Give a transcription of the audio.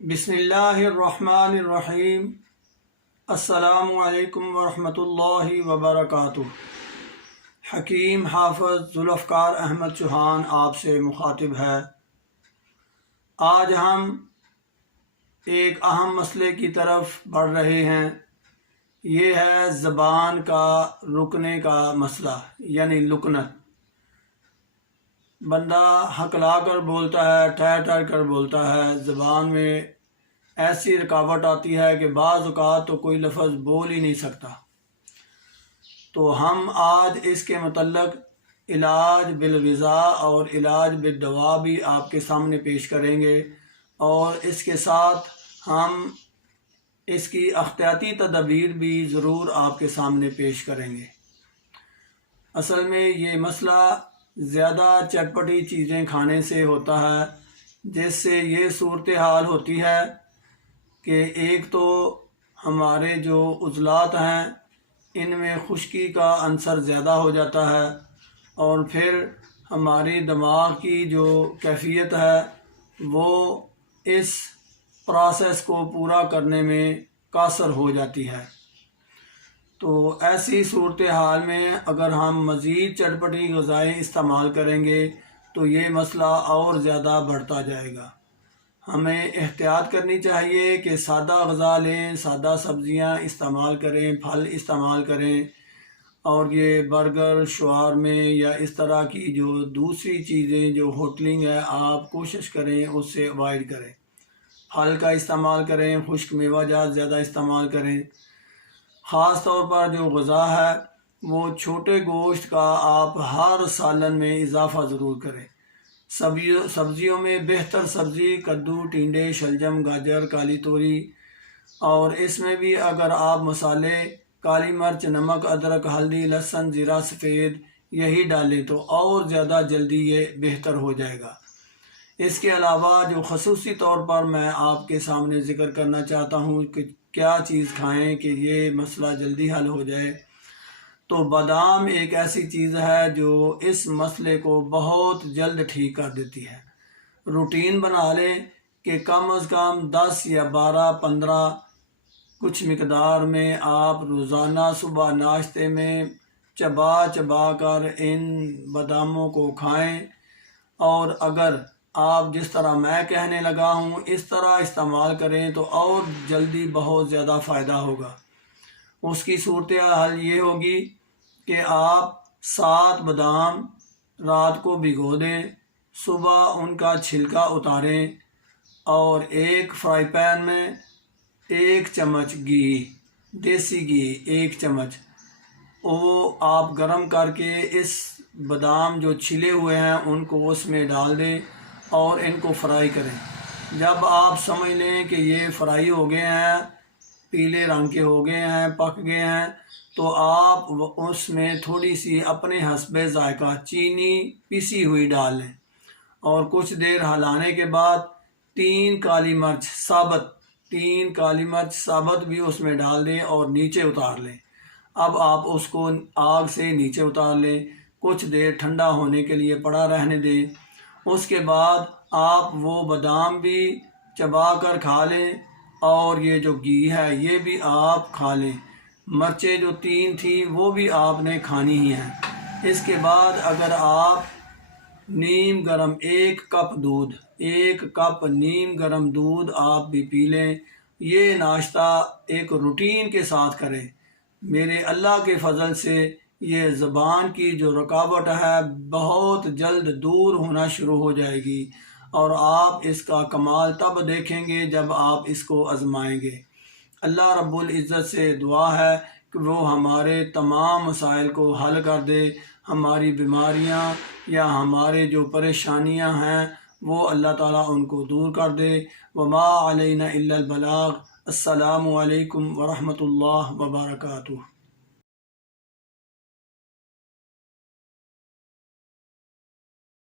بسم اللہ الرحمن الرحیم۔ السلام علیکم ورحمۃ اللہ وبرکاتہ۔ حکیم حافظ ذوالفقار احمد چوہان آپ سے مخاطب ہے۔ آج ہم ایک اہم مسئلے کی طرف بڑھ رہے ہیں، یہ ہے زبان کا رکنے کا مسئلہ، یعنی لکنت۔ بندہ ہکلا کر بولتا ہے، ٹھہر ٹھہر کر بولتا ہے، زبان میں ایسی رکاوٹ آتی ہے کہ بعض اوقات تو کوئی لفظ بول ہی نہیں سکتا۔ تو ہم آج اس کے متعلق علاج بالغذاء اور علاج بالدوا بھی آپ کے سامنے پیش کریں گے، اور اس کے ساتھ ہم اس کی احتیاطی تدابیر بھی ضرور آپ کے سامنے پیش کریں گے۔ اصل میں یہ مسئلہ زیادہ چٹپٹی چیزیں کھانے سے ہوتا ہے، جس سے یہ صورتحال ہوتی ہے کہ ایک تو ہمارے جو عضلات ہیں ان میں خشکی کا عنصر زیادہ ہو جاتا ہے، اور پھر ہماری دماغ کی جو کیفیت ہے وہ اس پروسیس کو پورا کرنے میں قاصر ہو جاتی ہے۔ تو ایسی صورتحال میں اگر ہم مزید چٹپٹی غذائیں استعمال کریں گے تو یہ مسئلہ اور زیادہ بڑھتا جائے گا۔ ہمیں احتیاط کرنی چاہیے کہ سادہ غذا لیں، سادہ سبزیاں استعمال کریں، پھل استعمال کریں، اور یہ برگر، شوارمے یا اس طرح کی جو دوسری چیزیں جو ہوٹلنگ ہے آپ کوشش کریں اس سے اوائڈ کریں۔ پھل کا استعمال کریں، خشک میوہ جات زیادہ استعمال کریں۔ خاص طور پر جو غذا ہے وہ چھوٹے گوشت کا آپ ہر سالن میں اضافہ ضرور کریں۔ سبزیوں میں بہتر سبزی کدو، ٹینڈے، شلجم، گاجر، کالی توری، اور اس میں بھی اگر آپ مسالے کالی مرچ، نمک، ادرک، ہلدی، لہسن، زیرہ سفید یہی ڈالیں تو اور زیادہ جلدی یہ بہتر ہو جائے گا۔ اس کے علاوہ جو خصوصی طور پر میں آپ کے سامنے ذکر کرنا چاہتا ہوں کہ کیا چیز کھائیں کہ یہ مسئلہ جلدی حل ہو جائے، تو بادام ایک ایسی چیز ہے جو اس مسئلے کو بہت جلد ٹھیک کر دیتی ہے۔ روٹین بنا لیں کہ کم از کم 10 یا 12 15 کچھ مقدار میں آپ روزانہ صبح ناشتے میں چبا چبا کر ان باداموں کو کھائیں، اور اگر آپ جس طرح میں کہنے لگا ہوں اس طرح استعمال کریں تو اور جلدی بہت زیادہ فائدہ ہوگا۔ اس کی صورتحال یہ ہوگی کہ آپ 7 بادام رات کو بھگو دیں، صبح ان کا چھلکا اتاریں، اور ایک فرائی پین میں 1 چمچ گھی، دیسی گھی 1 چمچ، وہ آپ گرم کر کے اس بادام جو چھلے ہوئے ہیں ان کو اس میں ڈال دیں اور ان کو فرائی کریں۔ جب آپ سمجھ لیں کہ یہ فرائی ہو گئے ہیں، پیلے رنگ کے ہو گئے ہیں، پک گئے ہیں، تو آپ اس میں تھوڑی سی اپنے حسب ذائقہ چینی پیسی ہوئی ڈال لیں، اور کچھ دیر ہلانے کے بعد 3 کالی مرچ ثابت بھی اس میں ڈال دیں اور نیچے اتار لیں۔ اب آپ اس کو آگ سے نیچے اتار لیں، کچھ دیر ٹھنڈا ہونے کے لیے پڑا رہنے دیں۔ اس کے بعد آپ وہ بادام بھی چبا کر کھا لیں، اور یہ جو گھی ہے یہ بھی آپ کھا لیں۔ مرچیں جو 3 تھیں وہ بھی آپ نے کھانی ہی ہیں۔ اس کے بعد اگر آپ نیم گرم 1 کپ نیم گرم دودھ آپ بھی پی لیں، یہ ناشتہ ایک روٹین کے ساتھ کریں، میرے اللہ کے فضل سے یہ زبان کی جو رکاوٹ ہے بہت جلد دور ہونا شروع ہو جائے گی، اور آپ اس کا کمال تب دیکھیں گے جب آپ اس کو آزمائیں گے۔ اللہ رب العزت سے دعا ہے کہ وہ ہمارے تمام مسائل کو حل کر دے، ہماری بیماریاں یا ہمارے جو پریشانیاں ہیں وہ اللہ تعالیٰ ان کو دور کر دے۔ وما علینا الا البلاغ۔ السلام علیکم ورحمۃ اللہ وبرکاتہ۔